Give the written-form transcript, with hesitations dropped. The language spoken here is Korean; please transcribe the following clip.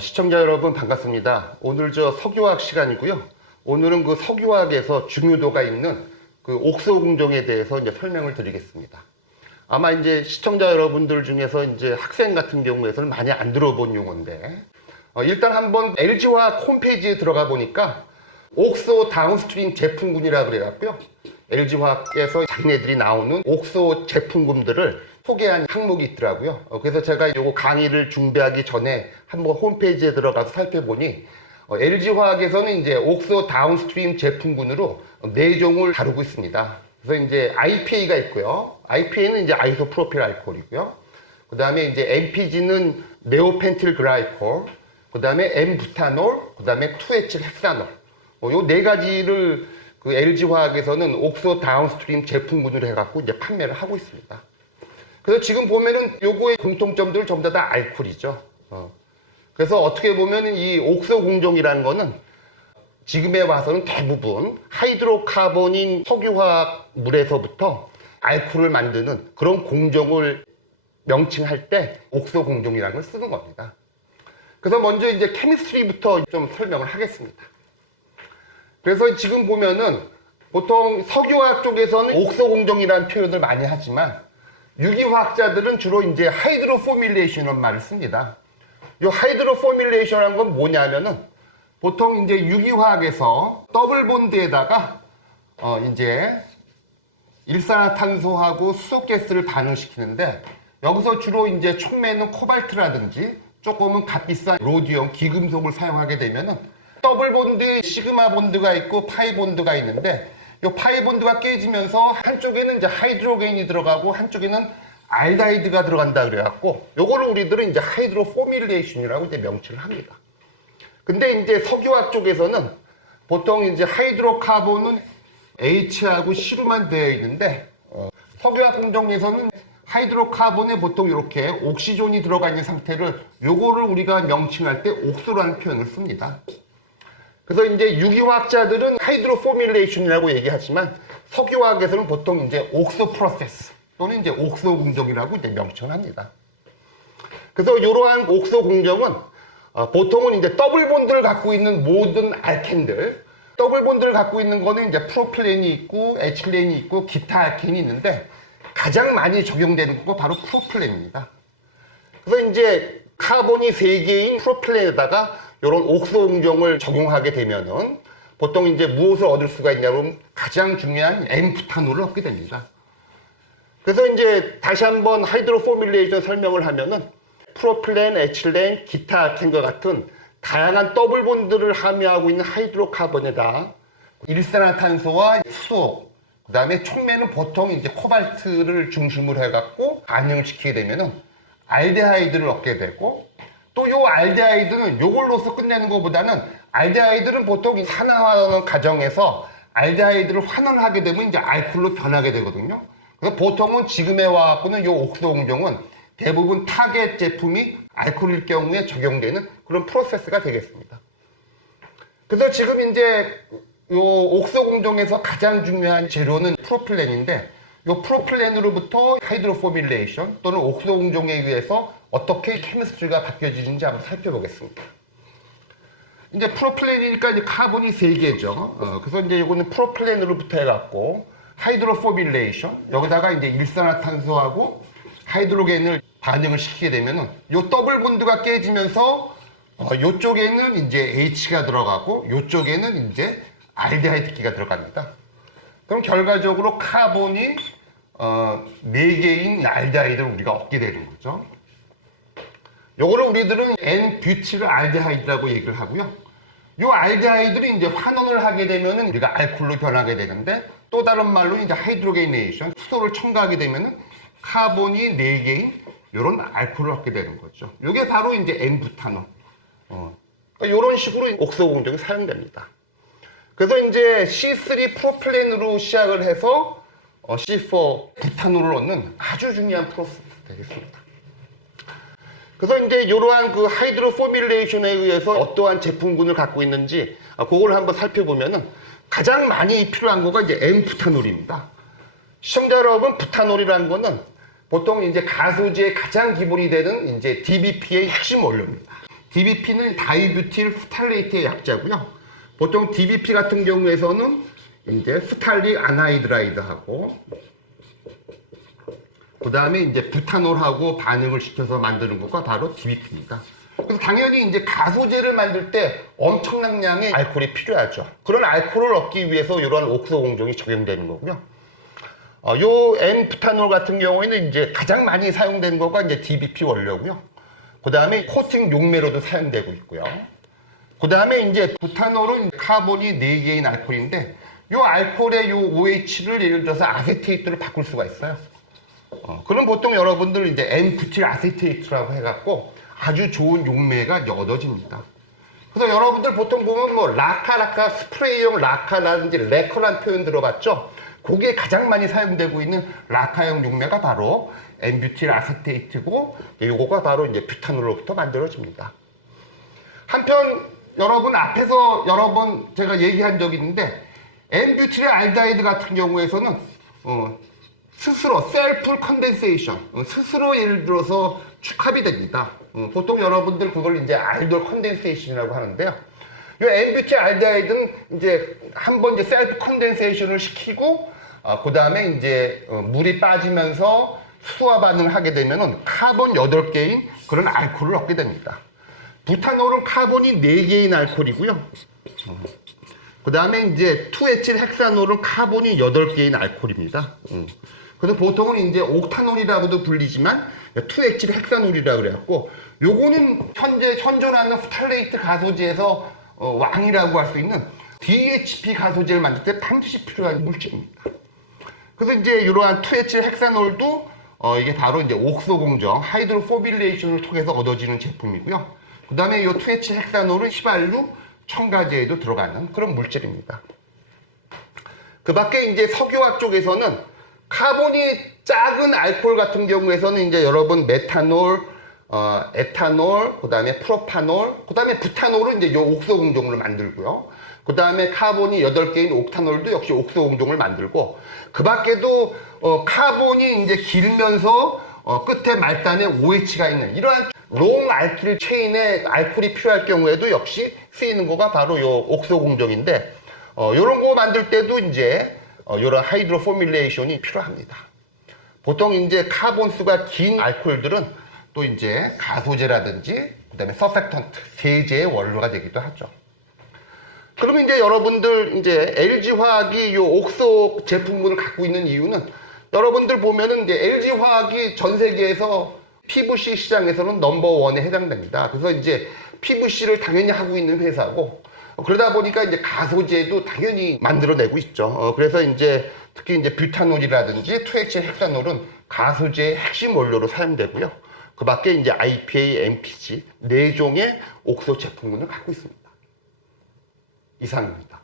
시청자 여러분 반갑습니다. 오늘 석유화학 시간이고요. 오늘은 그 석유화학에서 중요도가 있는 그 옥소 공정에 대해서 이제 설명을 드리겠습니다. 아마 이제 시청자 여러분들 중에서 이제 학생 같은 경우에서는 많이 안 들어본 용어인데, 일단 한번 LG화학 홈페이지에 들어가 보니까 옥소 다운스트림 제품군이라고 그래갖고요. LG화학에서 자기네들이 나오는 옥소 제품군들을 소개한 항목이 있더라고요. 그래서 제가 이거 강의를 준비하기 전에 한번 홈페이지에 들어가서 살펴보니 LG화학에서는 이제 옥소 다운스트림 제품군으로 4종을 다루고 있습니다. 그래서 이제 IPA가 있고요. IPA는 이제 아이소프로필 알코올이고요. 그 다음에 이제 MPG는 네오펜틸 그라이콜, 그 다음에 N부타놀, 그 다음에 2에틸 헥사놀. 요 4가지를 그 LG화학에서는 옥소 다운스트림 제품군으로 해갖고 이제 판매를 하고 있습니다. 그래서 지금 보면은 요거의 공통점들은 전부 다 알코올이죠. 그래서 어떻게 보면은 이 옥소 공정이라는 거는 지금에 와서는 대부분 하이드로카본인 석유화학 물에서부터 알코올을 만드는 그런 공정을 명칭할 때 옥소 공정이라는 걸 쓰는 겁니다. 그래서 먼저 이제 케미스트리부터 좀 설명을 하겠습니다. 그래서 지금 보면은 보통 석유화학 쪽에서는 옥소 공정이라는 표현을 많이 하지만 유기화학자들은 주로 이제 하이드로 포뮬레이션이라는 말을 씁니다. 이 하이드로 포뮬레이션이라는 건 뭐냐면은 보통 이제 유기화학에서 더블 본드에다가 이제 일산화탄소하고 수소가스를 반응시키는데 여기서 주로 이제 촉매는 코발트라든지 조금은 값비싼 로디움, 귀금속을 사용하게 되면은 더블 본드에 시그마 본드가 있고 파이 본드가 있는데 이 파이 본드가 깨지면서 한쪽에는 이제 하이드로겐이 들어가고 한쪽에는 알다이드가 들어간다 그래갖고 요거를 우리들은 이제 하이드로 포뮬레이션이라고 이제 명칭을 합니다. 근데 이제 석유화학 쪽에서는 보통 이제 하이드로카본은 H하고 C로만 되어 있는데 석유화학 공정에서는 하이드로카본에 보통 이렇게 옥시존이 들어가 있는 상태를 요거를 우리가 명칭할 때 옥소라는 표현을 씁니다. 그래서 이제 유기화학자들은 하이드로 포뮬레이션이라고 얘기하지만 석유화학에서는 보통 이제 옥소 프로세스 또는 이제 옥소 공정이라고 이제 명칭을 합니다. 그래서 이러한 옥소 공정은 보통은 이제 더블 본드를 갖고 있는 모든 알켄들, 더블 본드를 갖고 있는 거는 이제 프로필렌이 있고 에틸렌이 있고 기타 알켄이 있는데 가장 많이 적용되는 거 바로 프로필렌입니다. 그래서 이제 카본이 3개인 프로필렌에다가 이런 옥소 공정을 적용하게 되면은 보통 이제 무엇을 얻을 수가 있냐면 가장 중요한 N부타놀을 얻게 됩니다. 그래서 이제 다시 한번 하이드로 포뮬레이션 설명을 하면은 프로필렌, 에틸렌, 기타 알켄과 같은 다양한 더블 본드를 함유하고 있는 하이드로카본에다 일산화탄소와 수소, 그 다음에 촉매는 보통 이제 코발트를 중심으로 해갖고 반응을 시키게 되면은 알데하이드를 얻게 되고 또 요 알데하이드는 요걸로서 끝내는 것보다는 알데하이드는 보통 이 산화하는 과정에서 알데하이드를 환원하게 되면 이제 알코올로 변하게 되거든요. 그래서 보통은 지금에 와갖고는 요 옥소 공정은 대부분 타겟 제품이 알코올일 경우에 적용되는 그런 프로세스가 되겠습니다. 그래서 지금 이제 요 옥소 공정에서 가장 중요한 재료는 프로필렌인데 요 프로필렌으로부터 하이드로 포뮬레이션 또는 옥소 공정에 의해서 어떻게 케미스트리가 바뀌어지는지 한번 살펴보겠습니다. 이제 프로필렌이니까 이제 카본이 3개죠. 그래서 이제 이거는 프로필렌으로부터 해갖고 하이드로 포뮬레이션 여기다가 이제 일산화탄소하고 하이드로겐을 반응을 시키게 되면은 요 더블 본드가 깨지면서 요쪽에는 이제 H가 들어가고 요쪽에는 이제 알데하이드기가 들어갑니다. 그럼 결과적으로 카본이 4개인 알데하이드를 우리가 얻게 되는 거죠. 요거를 우리들은 N-뷰틸 알데하이드라고 얘기를 하고요. 요 알데하이드를 이제 환원을 하게 되면은 우리가 알코올로 변하게 되는데 또 다른 말로 이제 하이드로게네이션, 수소를 첨가하게 되면은 카본이 4개인 요런 알코올을 얻게 되는 거죠. 요게 바로 이제 N부타놀. 요런 식으로 옥소 공정이 사용됩니다. 그래서 이제 C3 프로필렌으로 시작을 해서 C4 부타놀을 얻는 아주 중요한 프로세스 되겠습니다. 그래서 이제 이러한 그 하이드로 포뮬레이션에 의해서 어떠한 제품군을 갖고 있는지 그걸 한번 살펴보면은 가장 많이 필요한 거가 이제 N부타놀입니다. 시청자 여러분, 부타놀이라는 거는 보통 이제 가소제의 가장 기본이 되는 이제 DBP의 핵심 원료입니다. DBP는 다이뷰틸 프탈레이트의 약자고요. 보통 DBP 같은 경우에서는 이제 프탈릭 아나이드라이드하고 그 다음에 이제 부타놀하고 반응을 시켜서 만드는 것과 바로 DBP입니다. 그래서 당연히 이제 가소제를 만들 때 엄청난 양의 알코올이 필요하죠. 그런 알코올을 얻기 위해서 이러한 옥소 공정이 적용되는 거고요. 요 N부타놀 같은 경우에는 이제 가장 많이 사용되는 거가 이제 DBP 원료고요. 그 다음에 코팅 용매로도 사용되고 있고요. 그 다음에 이제 부타놀은 카본이 4개인 알코올인데 요 알코올의 요 OH를 예를 들어서 아세테이트로 바꿀 수가 있어요. 그럼 보통 여러분들 이제 N부틸 아세테이트라고 해갖고 아주 좋은 용매가 얻어집니다. 그래서 여러분들 보통 보면 뭐 라카 스프레이용 라카라든지 레커라는 표현 들어봤죠? 거기에 가장 많이 사용되고 있는 라카형 용매가 바로 N부틸 아세테이트고 이거가 바로 이제 뷰타놀로부터 만들어집니다. 한편 여러분 앞에서 여러 번 제가 얘기한 적이 있는데 N부틸 알데하이드 같은 경우에서는 스스로 셀프 컨덴세이션 스스로 예를 들어서 축합이 됩니다. 보통 여러분들 그걸 이제 알돌 컨덴세이션이라고 하는데요. 이 N부틸 알데하이드는 이제 한번 이제 셀프 컨덴세이션을 시키고 그 다음에 이제 물이 빠지면서 수소화 반응을 하게 되면은 카본 8개인 그런 알코올을 얻게 됩니다. 부타놀은 카본이 4개인 알코올이고요. 그 다음에 이제 2에틸 헥사놀은 카본이 8개인 알코올입니다. 그래서 보통은 이제 옥타놀이라고도 불리지만 2에틸 헥사놀이라고 그래갖고 요거는 현재 현존하는 프탈레이트 가소제에서 왕이라고 할 수 있는 DHP 가소제를 만들 때 반드시 필요한 물질입니다. 그래서 이제 이러한 2에틸 헥사놀도 이게 바로 이제 옥소 공정 하이드로포빌레이션을 통해서 얻어지는 제품이고요. 그 다음에 이 2에틸 헥사놀은 휘발유, 첨가제에도 들어가는 그런 물질입니다. 그 밖에 이제 석유화 쪽에서는 카본이 작은 알코올 같은 경우에서는 이제 여러분 메탄올, 에탄올, 그 다음에 프로파놀, 그 다음에 부타놀은 이제 요 옥소 공정을 만들고요. 그 다음에 카본이 8개인 옥타놀도 역시 옥소 공정을 만들고, 그 밖에도 카본이 이제 길면서 끝에 말단에 OH가 있는 이러한 롱 알킬 체인에 알코올이 필요할 경우에도 역시 쓰이는 거가 바로 요 옥소 공정인데, 요런 거 만들 때도 이제 요런 하이드로 포뮬레이션이 필요합니다. 보통 이제 카본수가 긴 알코올들은 또 이제 가소제라든지 그다음에 서펙턴트, 세제의 원료가 되기도 하죠. 그러면 이제 여러분들 이제 LG화학이 요 옥소 제품군을 갖고 있는 이유는 여러분들 보면은 이제 LG화학이 전 세계에서 PVC 시장에서는 넘버 1에 해당됩니다. 그래서 이제 PVC를 당연히 하고 있는 회사고, 그러다 보니까 이제 가소제도 당연히 만들어내고 있죠. 그래서 이제 특히 이제 뷰타놀이라든지 2에틸 헥사놀은 가소제의 핵심 원료로 사용되고요. 그 밖에 이제 IPA, MPG 4종의 옥소 제품군을 갖고 있습니다. 이상입니다.